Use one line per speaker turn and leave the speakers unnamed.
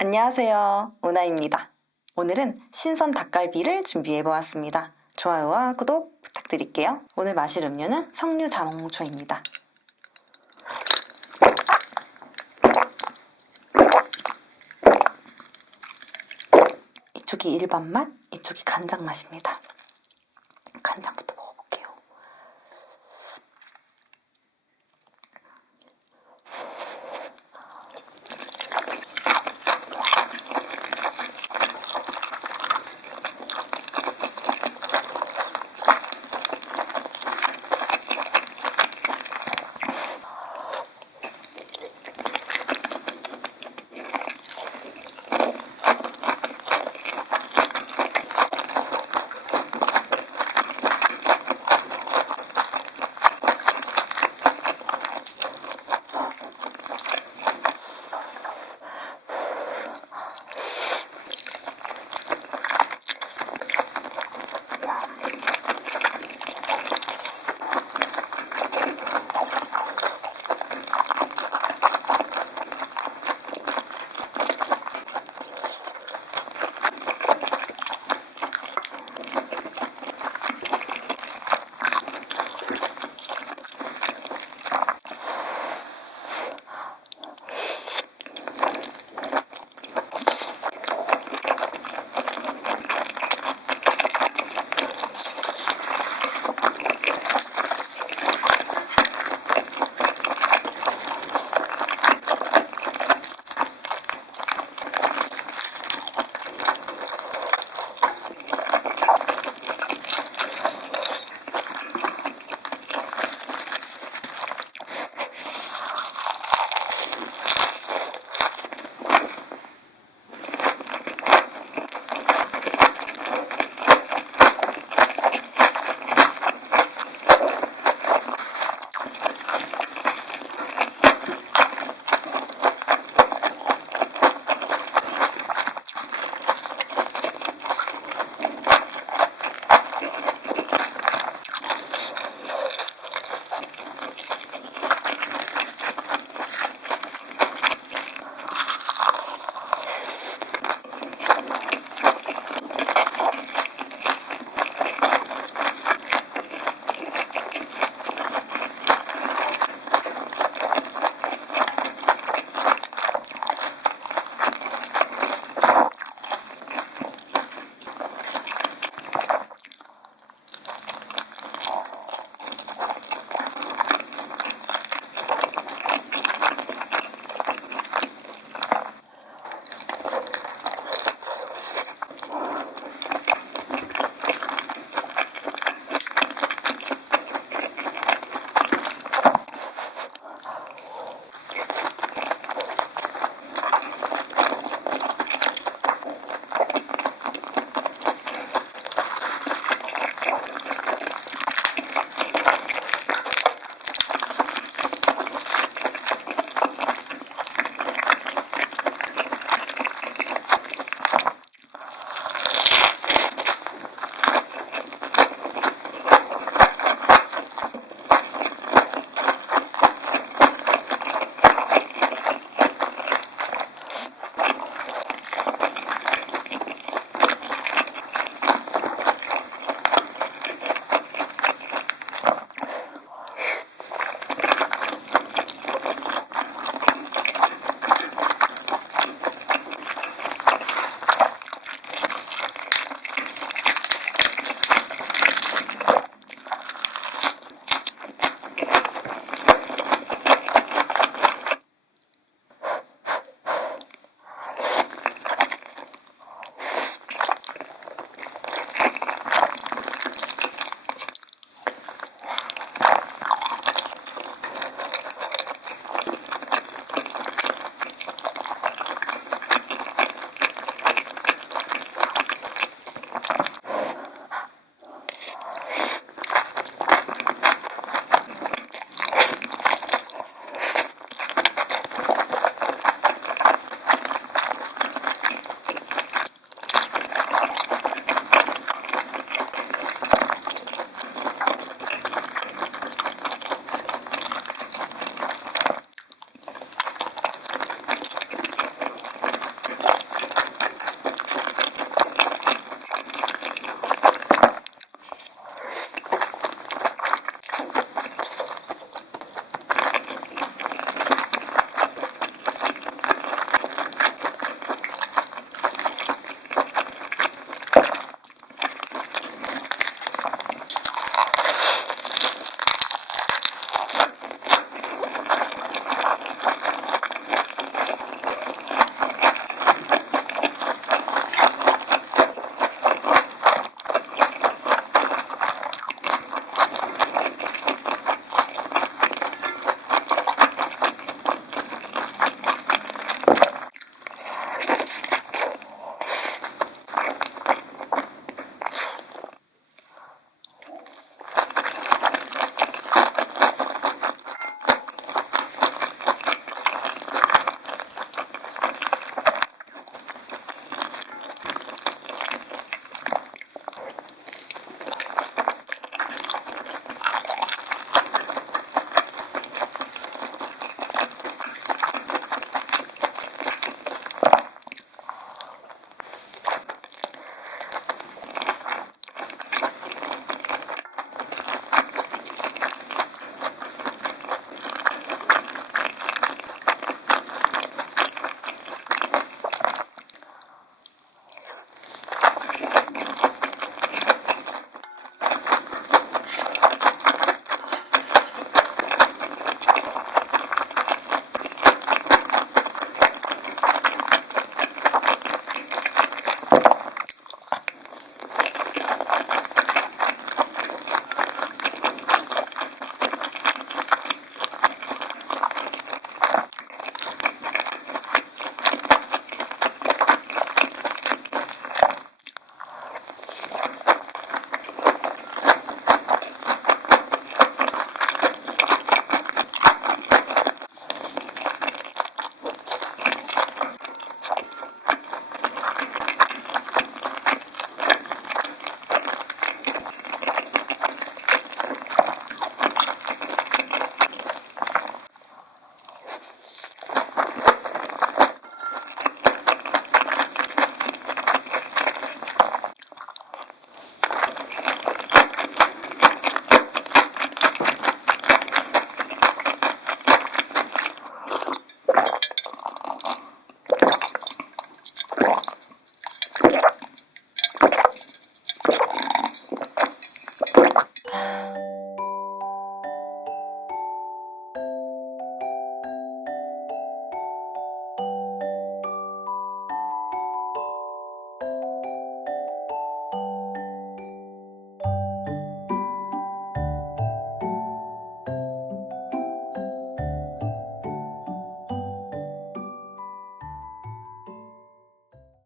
안녕하세요. 오나입니다. 오늘은 신선 닭갈비를 준비해 보았습니다. 좋아요와 구독 부탁드릴게요. 오늘 마실 음료는 석류 자몽초입니다.
이쪽이 일반 맛, 이쪽이 간장 맛입니다.